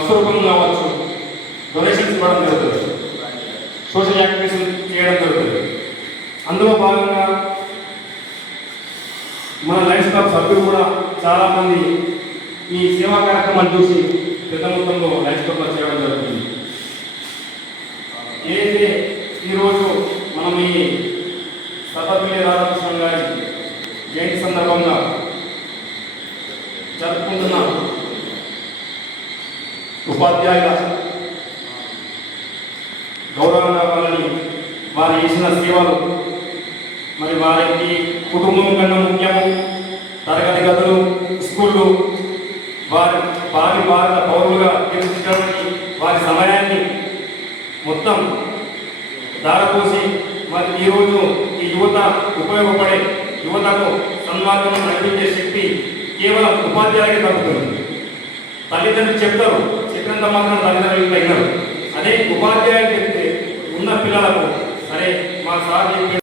వస్తు రూపంలో కావచ్చు డొనేషన్స్ ఇవ్వడం జరుగుతుంది. సోషల్ యాక్టివిటీస్ చేయడం జరుగుతుంది. అందులో భాగంగా మన లైఫ్ క్లబ్ సభ్యులు కూడా చాలామంది ఈ సేవా కార్యక్రమాన్ని చూసి పెద్ద మొత్తంలో లైఫ్ క్లబ్లో చేయడం జరుగుతుంది. ఏదైతే ఈరోజు మనం ఈ సతపల్లి రాధాకృష్ణ గారి జయంతి సందర్భంగా జరుపుకుంటున్నాం ఉపాధ్యాయుల గౌరవం కావాలని వారు చేసిన సేవలు మరి వారికి కుటుంబం కన్నా ముఖ్యము తరగతి గదులు స్కూళ్ళు వారి వారి భారత పౌరులుగా తీర్చడానికి వారి సమయాన్ని మొత్తం దారపోసి మరి ఈరోజు ఈ యువత ఉపయోగపడే యువతకు సన్మార్గం నడిపించే శక్తి కేవలం ఉపాధ్యాయుడికి తగ్గుతుంది తల్లిదండ్రులు చెప్తారు చెప్పినంత మాత్రం తల్లిదండ్రులు తగినారు. అదే ఉపాధ్యాయులు చెప్తే ఉన్న పిల్లలకు సరే మా సార్ చెప్పి